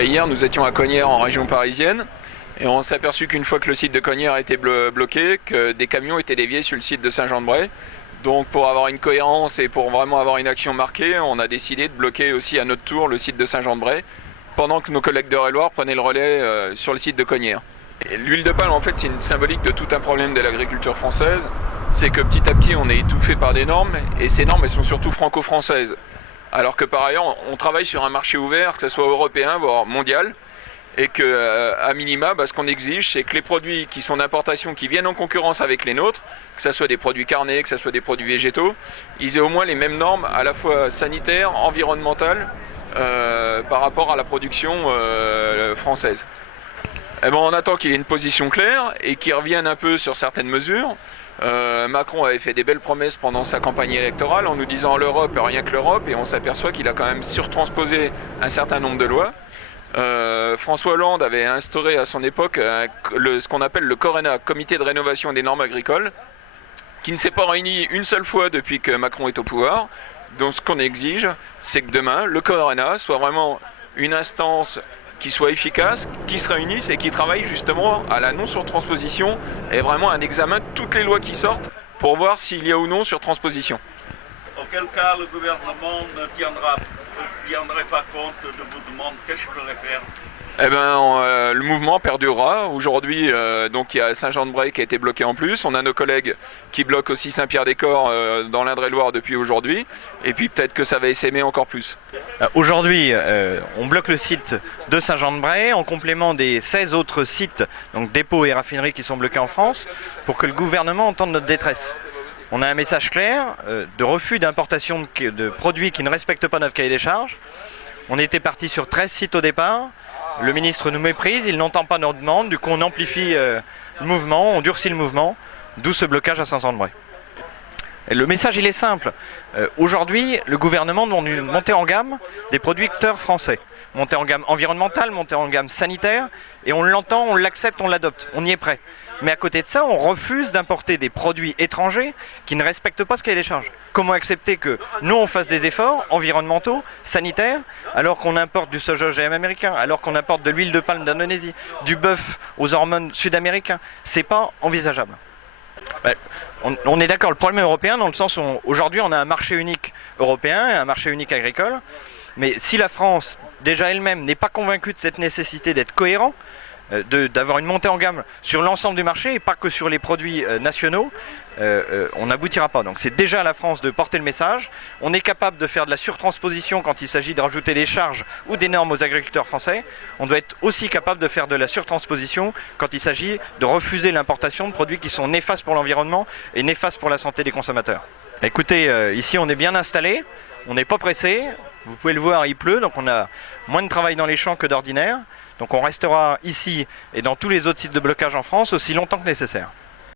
Hier, nous étions à Cognières, en région parisienne, et on s'est aperçu qu'une fois que le site de Cognières était bloqué, que des camions étaient déviés sur le site de Saint-Jean-de-Bray. Donc pour avoir une cohérence et pour vraiment avoir une action marquée, on a décidé de bloquer aussi à notre tour le site de Saint-Jean-de-Bray, pendant que nos collègues d'Eure-et-Loir prenaient le relais sur le site de Cognières. L'huile de palme, en fait, c'est une symbolique de tout un problème de l'agriculture française. C'est que petit à petit, on est étouffé par des normes, et ces normes, elles sont surtout franco-françaises. Alors que par ailleurs, on travaille sur un marché ouvert, que ce soit européen, voire mondial, et qu'à minima, ce qu'on exige, c'est que les produits qui sont d'importation, qui viennent en concurrence avec les nôtres, que ce soit des produits carnés, que ce soit des produits végétaux, ils aient au moins les mêmes normes, à la fois sanitaires, environnementales, par rapport à la production française. On attend qu'il ait une position claire et qu'il revienne un peu sur certaines mesures. Macron avait fait des belles promesses pendant sa campagne électorale en nous disant l'Europe, rien que l'Europe, et on s'aperçoit qu'il a quand même surtransposé un certain nombre de lois. François Hollande avait instauré à son époque ce qu'on appelle le CORENA, Comité de rénovation des normes agricoles, qui ne s'est pas réuni une seule fois depuis que Macron est au pouvoir. Donc ce qu'on exige, c'est que demain, le CORENA soit vraiment une instance qui soit efficace, qui se réunisse et qui travaille justement à la non-surtransposition et vraiment un examen de toutes les lois qui sortent pour voir s'il y a ou non surtransposition. Auquel cas le gouvernement ne tiendrait pas compte de vos demandes, qu'est-ce qu'il pourrait faire? Le mouvement perdurera. Aujourd'hui, donc il y a Saint-Jean-de-Bray qui a été bloqué en plus. On a nos collègues qui bloquent aussi Saint-Pierre-des-Corps dans l'Indre-et-Loire depuis aujourd'hui. Et puis peut-être que ça va essaimer encore plus. Aujourd'hui, on bloque le site de Saint-Jean-de-Bray en complément des 16 autres sites, donc dépôts et raffineries qui sont bloqués en France, pour que le gouvernement entende notre détresse. On a un message clair de refus d'importation de produits qui ne respectent pas notre cahier des charges. On était parti sur 13 sites au départ. Le ministre nous méprise, il n'entend pas nos demandes, du coup on amplifie le mouvement, on durcit le mouvement, d'où ce blocage à Saint-Jean-de-Bray. Le message il est simple. Aujourd'hui, le gouvernement doit monter en gamme des producteurs français. Monter en gamme environnementale, monter en gamme sanitaire, et on l'entend, on l'accepte, on l'adopte, on y est prêt. Mais à côté de ça, on refuse d'importer des produits étrangers qui ne respectent pas ce cahier des charges. Comment accepter que nous, on fasse des efforts environnementaux, sanitaires, alors qu'on importe du soja OGM américain, alors qu'on importe de l'huile de palme d'Indonésie, du bœuf aux hormones sud-américains? C'est pas envisageable. On est d'accord, le problème est européen dans le sens où aujourd'hui on a un marché unique européen et un marché unique agricole. Mais si la France, déjà elle-même, n'est pas convaincue de cette nécessité d'être cohérent, d'avoir une montée en gamme sur l'ensemble du marché et pas que sur les produits nationaux, on n'aboutira pas. Donc c'est déjà à la France de porter le message. On est capable de faire de la surtransposition quand il s'agit de rajouter des charges ou des normes aux agriculteurs français. On doit être aussi capable de faire de la surtransposition quand il s'agit de refuser l'importation de produits qui sont néfastes pour l'environnement et néfastes pour la santé des consommateurs. Écoutez, ici on est bien installé, on n'est pas pressé. Vous pouvez le voir, il pleut, donc on a moins de travail dans les champs que d'ordinaire. Donc on restera ici et dans tous les autres sites de blocage en France aussi longtemps que nécessaire.